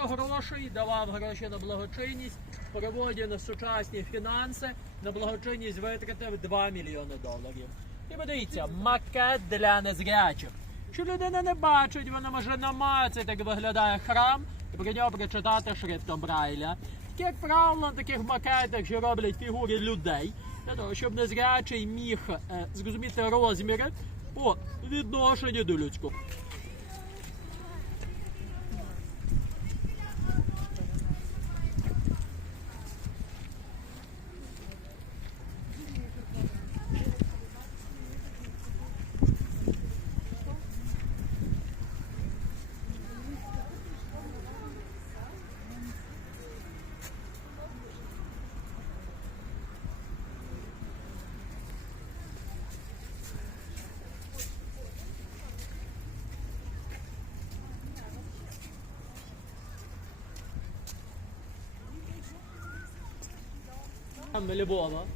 багато грошей, давав гроші на благочинність, переводив на сучасні фінанси, на благочинність витратив 2 мільйони доларів. І подивіться, макет для незрячих. Що людина не бачить, вона може намацати, як виглядає храм, і про нього прочитати шрифтом Брайля. Як правило, на таких макетах що роблять фігури людей, для того, щоб незрячий міг е, зрозуміти розміри по відношенню до людського. Львова.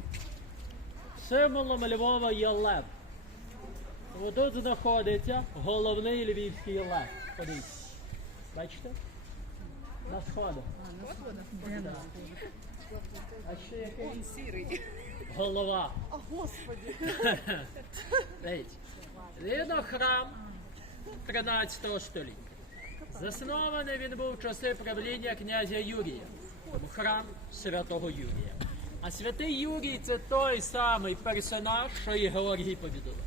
Символом Львова є лев. Тут знаходиться головний львівський лев. Подивіться. Бачите? На сходах. А ще який? Он сірий. Голова. А господи. Видно храм 13 століття. Заснований він був в часи правління князя Юрія. Храм святого Юрія. А святий Юрій це той самий персонаж, що і Георгій Побідовець.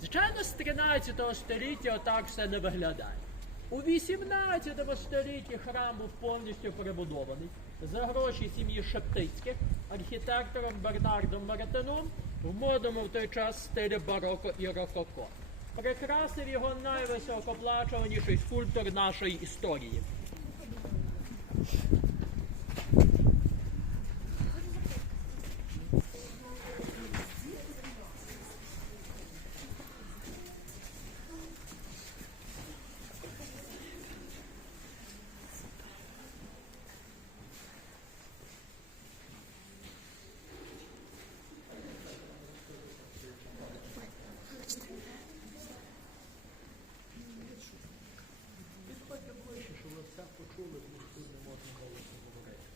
Звичайно, з 13 століття отак все не виглядає. У 18 столітті храм був повністю перебудований за гроші сім'ї Шептицьких архітектором Бернардом Маратином в модному в той час стилі бароко і рококо. Прикрасив його найвисокоплачуваніший скульптор нашої історії. Підходьте ближче, щоб ви все почули, тому що тут не можна голосно говорити.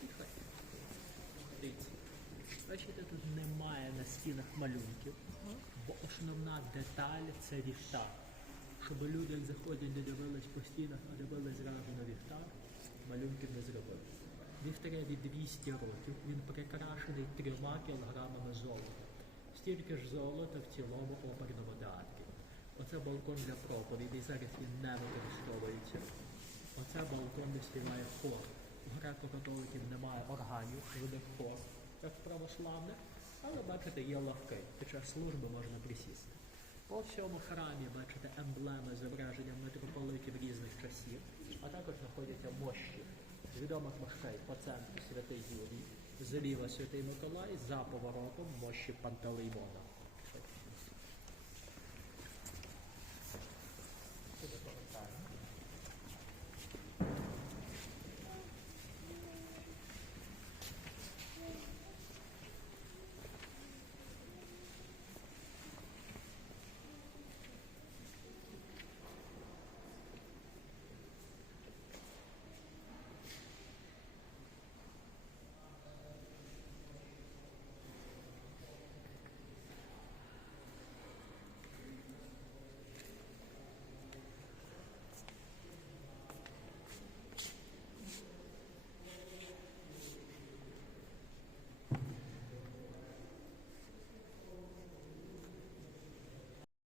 Підходьте. Дивіться. Бачите, тут немає на стінах малюнків, бо основна деталь це ліхтар. Щоб люди, як заходять, не дивились по стінах, а дивились зразу на ліхтар, малюнків не зробили. Ліхтареві 200 років, він прикрашений трьома кілограмами золота. Стільки ж золота в цілому оперному театрі. Оце балкон для проповідей, зараз він не використовується. Оце балкон, де співає хор. У греко-католиків немає органів, буде хор, як православних, але бачите, є лавки. Під час служби можна присісти. По всьому храмі бачите емблеми з зображенням митрополитів різних часів, а також знаходяться мощі. Відомих мощей по центру святий Юрій, зліва святий Миколай, за поворотом мощі Пантелеймона.